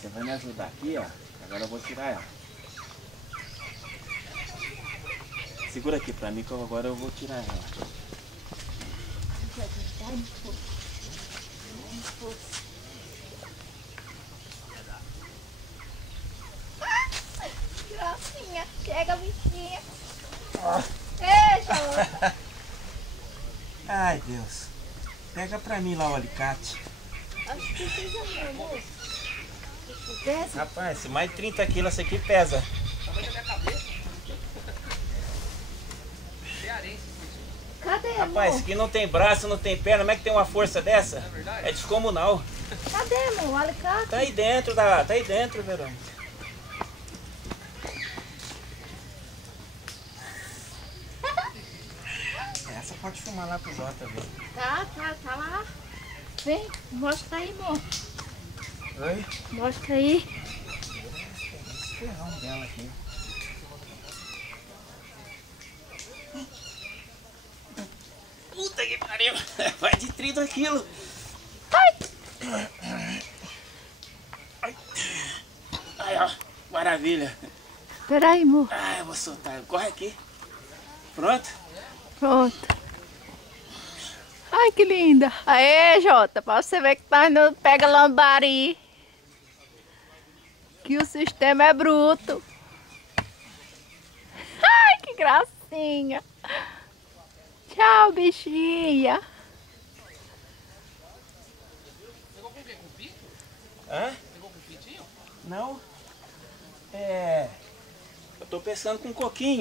Você vai me ajudar aqui, ó. Agora eu vou tirar ela. Segura aqui pra mim que agora eu vou tirar ela. Gracinha, chega bichinha. Ei, Jota. Ai, Deus. Pega pra mim lá o alicate. Acho que precisa mesmo, moço. Pesa? Rapaz, se mais de 30 quilos essa aqui pesa. Cadê, Rapaz, amor? isso aqui não tem braço, não tem perna. Como é que tem uma força dessa? É descomunal. Cadê, amor? O alicate? Tá aí dentro, Verônica. Essa pode filmar lá pro Jota, viu? Tá lá. Vem, mostra aí, amor. Oi? Mostra aí. Esse ferrão dela aqui. Puta que pariu! Vai de 30 quilos! Ai! Aí, ó, maravilha! Peraí, amor. Ah, eu vou soltar. Corre aqui. Pronto? Pronto. Ai, que linda. Aê, Jota, pra você ver que tá indo, pega lambari. Que o sistema é bruto. Ai, que gracinha. Tchau, bichinha. Pegou com o quê? Com pico? Hã? Pegou com pitinho? Não. Eu tô pescando com coquinho.